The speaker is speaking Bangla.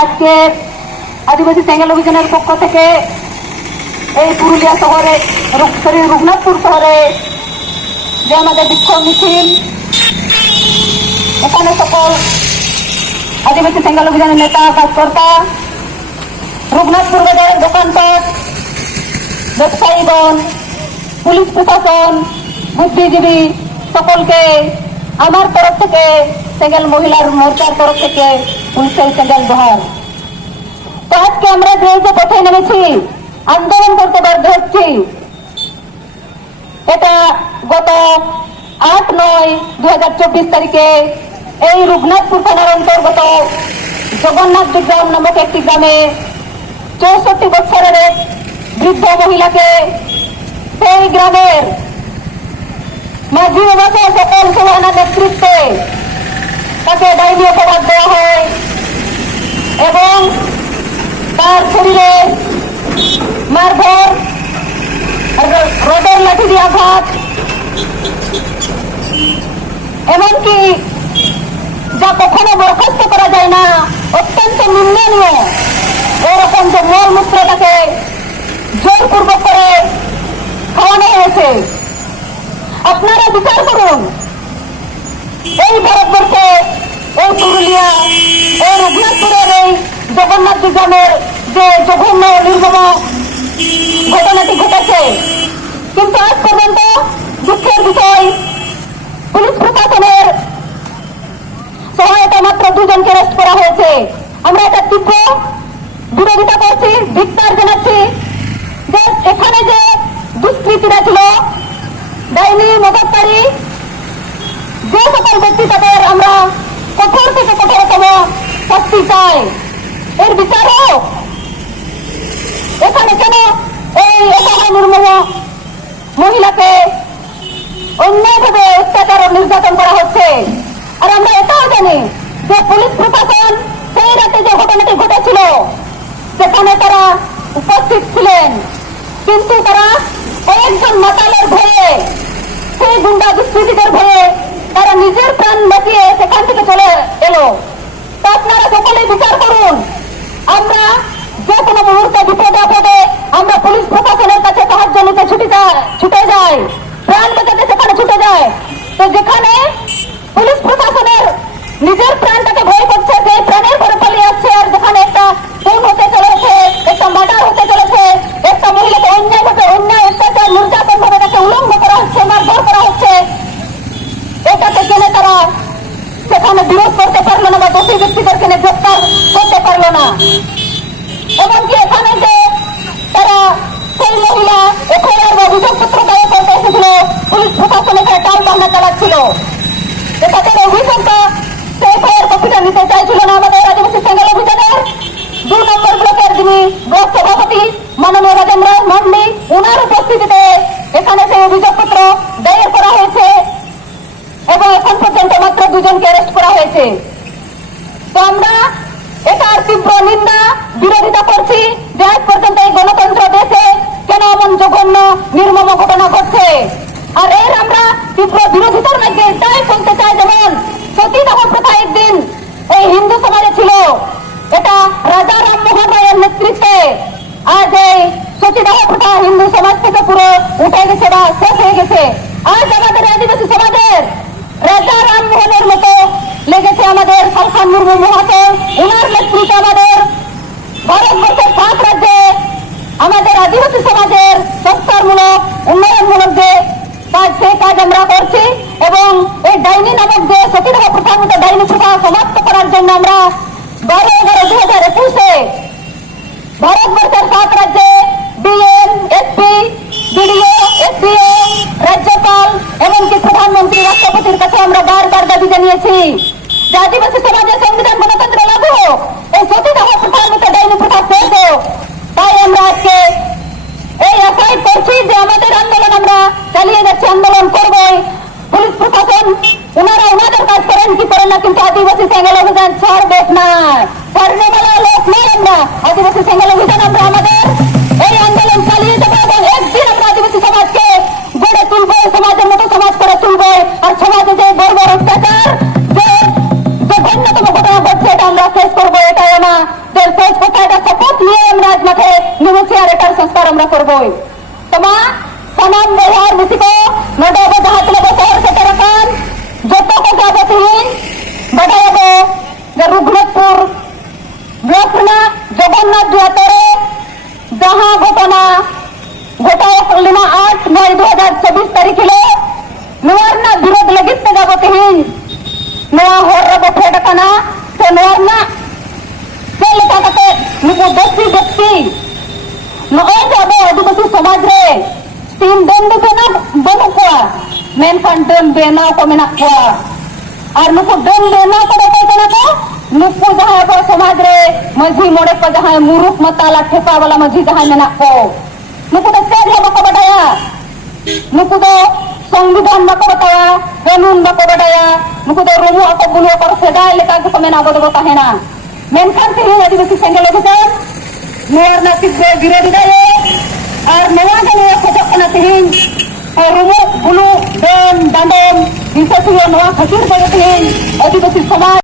আজকে আদিবাসী সেঙ্গেল অভিযানের পক্ষ থেকে এই পুরুলিয়া শহরে রঘুনাথপুর শহরে যে আমাদের বিক্ষোভ মিছিল, এখানে সকল আদিবাসী সেঙ্গেল অভিযানের নেতা কাজকর্তা, রঘুনাথপুর বাজারের দোকানপাট, ব্যবসায়ীগণ, পুলিশ প্রশাসন, বুদ্ধিজীবী সকলকে আমার তরফ থেকে, সেঙ্গেল মহিলার মোর্চার তরফ থেকে হুলসেল সেঙ্গেল জোহার। তো আজকে আমরা যে পথে নেমেছি, আন্দোলন করতে বাধ্য হচ্ছি, এটা গত 8/9/2024 তারিখে এই রঘুনাথপুর থানার অন্তর্গত জগন্নাথ গ্রাম নামক একটি গ্রামে 64 বছরের এক বৃদ্ধ মহিলাকে সেই গ্রামের মাঝি বাবাসা সকল সভানার নেতৃত্বে তাকে ডাইনি অপবাদ দেওয়া হয় এবং তার শরীরে মারধর, রডের লাঠি দিয়ে আঘাত, এমনকি যা কখনো বরখাস্ত করা যায় না, অত্যন্ত নিন্দনীয় এরকম যে মলমূত্রটাকে জোরপূর্বক করে খাওয়ানো হয়েছে। আপনারা বিচার করুন, এই ভারতবর্ষে, এই পুরুলিয়া, এই রঘুনাথপুরের এই জগন্নাথ গ্রামের যে জঘন্য নির্মম ঘটনাটি ঘটেছে, কিন্তু আজ পর্যন্ত দুঃখের বিষয় পুলিশ প্রশাসনের সহায়তা মাত্র 2 জনকে অ্যারেস্ট করা হয়েছে। আমরা এটা তীব্র বিরোধিতা করছি, ধিক্কার জানাচ্ছি যে এখানে যে দুষ্কৃতীরা ছিল, ডাইনি মদতকারী যে সকল ব্যক্তি, তাদের আমরা কঠোর থেকে কঠোরতম শাস্তি চাই, এর বিচার হোক। এখানে কেন এই অসহায় নির্মম মহিলাকে অন্যায়ভাবে অত্যাচার ও নির্যাতন করা হচ্ছে? আর আমরা এটাও জানি যে পুলিশ প্রশাসন সেই রাতে যে ঘটনাটি ঘটেছিল সেখানে তারা উপস্থিত ছিলেন, কিন্তু তারা কয়েকজন মাতালের ভয়ে, সেই গুন্ডা দুষ্কৃতীদের ভয়ে তারা নিজের প্রাণ বাঁচিয়ে সেখান থেকে চলে এলো। তা আপনারা সকলেই বিচার করুন। আমরা যে কোনো মুহূর্তে বিপদে আপদে আমরা পুলিশ প্রশাসনের কাছে সাহায্য নিতে ছুটে যাই, প্রাণ বাঁচাতে সেখানে ছুটে যায়। তো যেখানে পুলিশ প্রশাসনের নিজের প্রাণটাকে ভয় করছে, সেই প্রাণের ঘরে পালিয়ে আসছে, আর যেখানে একটা খুন হতে চলেছে, একটা মার্ডার হতে চলেছে, একটা মহিলাকে অন্যায় অত্যাচার নির্যাতন ভাবে তাকে উলঙ্গ করা হচ্ছে, মারধর করা হচ্ছে, এটাতে কেন তারা সেখানে বিরোধ করতে পারলো না বা দোষী ব্যক্তিদেরকে গ্রেপ্তার করতে পারলো না? এমনকি এখানে যে তারা সেই মহিলা এফআইআর বা অভিযোগপত্র দায়ের করতে এসেছিল, পুলিশ প্রশাসন এখানে টাল বাহানা চালাচ্ছিল। তাদের অভিযোগটা সেই এফআইআর কপিটা নিতে চাইছিল না আমাদের আদিবাসী সেঙ্গেল অভিযানের 2 নম্বর ব্লকের যিনি ব্লক সভাপতি মাননীয় রাজেন্দ্র মান্ডি, ওনার উপস্থিতিতে এখানে সেই অভিযোগপত্র দায়ের করা হয়েছে এবং এখন পর্যন্ত মাত্র 2 জনকে অ্যারেস্ট করা হয়েছে। তো আমরা এটার তীব্র নিন্দা বিরোধিতা করছি যে আজ পর্যন্ত এই গণতন্ত্র দেশে কেন এমন জঘন্য নির্মম ঘটনা ঘটছে। আর এর আমরা তীব্র বিরোধিতার মধ্যে এটাই বলতে চাই, যেমন সতীদাহ প্রথা একদিন এই হিন্দু সমাজে ছিল, এটা রাজা রামমোহন রায়ের নেতৃত্বে আজ এই সতীদাহ প্রথা হিন্দু সমাজ থেকে পুরো উঠে গেছে বা শেষ হয়ে গেছে। আজ আমাদের আদিবাসী সমাজের রাজা রামমোহনের মতো লেগেছে আমাদের সালখান মুর্মু মহাশয়, ওনার নেতৃত্বে আমাদের ভারতবর্ষের 7 রাজ্যে আমাদের আদিবাসী সমাজের সংস্কারমূলক উন্নয়নমূলক যে কাজ, সেই কাজ আমরা করছি এবং এই ডাইনি নামক যে সতীদাহ প্রথা মতো ডাইনি প্রথা সমাপ্ত করার জন্য আমরা 12/11/2021 ভারতবর্ষের 7 রাজ্যে ডিএম, এসপি, বিডিও, এসডিও, রাজ্যপাল এমনকি প্রধানমন্ত্রী, রাষ্ট্রপতির কাছে আমরা বারবার দাবি জানিয়েছি যে আদিবাসী সমাজের সংবিধান গণতন্ত্র লাগু হোক, এই সতীদাহ প্রথার মতো ডাইনি প্রথা শেষ হোক। তাই আমরা আজকে এই আশাই করছি যে আমাদের আন্দোলন আমরা চালিয়ে যাচ্ছি, আন্দোলন করবই। পুলিশ প্রশাসন ওনারা ওনাদের কাজ করেন কি করেন না, কিন্তু আদিবাসী সেঙ্গেল অভিযান ছাড়বে না, ছাড়বে লোক নয়। আমরা আদিবাসী সেঙ্গেল অভিযান আমরা আমাদের এই আন্দোলন চালিয়ে যাবো এবং একদিন আমরা আদিবাসী সমাজকে গড়ে তুলবো, সমাজের মতো সমাজ করে তুলবো। আর সমাজে যে বর্বর অত্যাচার, যে জঘন্যতম ঘটনা ঘটছে, এটা আমরা শেষ করবো, এটাই আমার ᱫᱤᱥᱚᱢ ᱨᱟᱡᱽ ᱢᱟᱴᱷᱮ ᱱᱩᱢᱩᱪᱤᱭᱟ ᱨᱮᱴᱟᱨ ᱥᱚᱝস্ᱠᱟর আমরা করবই তোমা সানাম বহার মিশিকো নডে আবো জাহাজ লেবো শহর সেটার আকান যত কথা আবো তিহিন বাড়াইবো যে রঘুনাথপুর ব্লক ᱨᱮᱱᱟᱜ জগন্নাথ দুয়াতরে जहां घटना घटाया लेना 8/9/2024 तारीख हिलो नोरना विरोध लगित ते जाबो तिहिन नोआ होर रबो फेड कना से नोरना से लेका कते नुको दोषी व्यक्ति नोए जाबो आदिवासी समाज रे तीन दंड देना बनु कोआ मेनखान दंड देना को मेना कोआ और नुको दंड देना को बताई कना को नुको जहां को समाज रे मझी मोड़े को जहां मुरुख मताला ठेपा वाला मझी जहां मेना को नुको तो चेज बको बताया नुको तो संविधान बको बताया कानून बको बताया नुको तो रुमु को बुनु को सेदाय लेका को मेना बदबो ताहेना मेनखान से ही आदिवासी संगठन लगे नोरना किसे विरोधी दाए और नवा जने खजक कना तिहिन और रुमु बुनु दन दांडम हिंसा से नवा खतिर बगे तिहिन आदिवासी समाज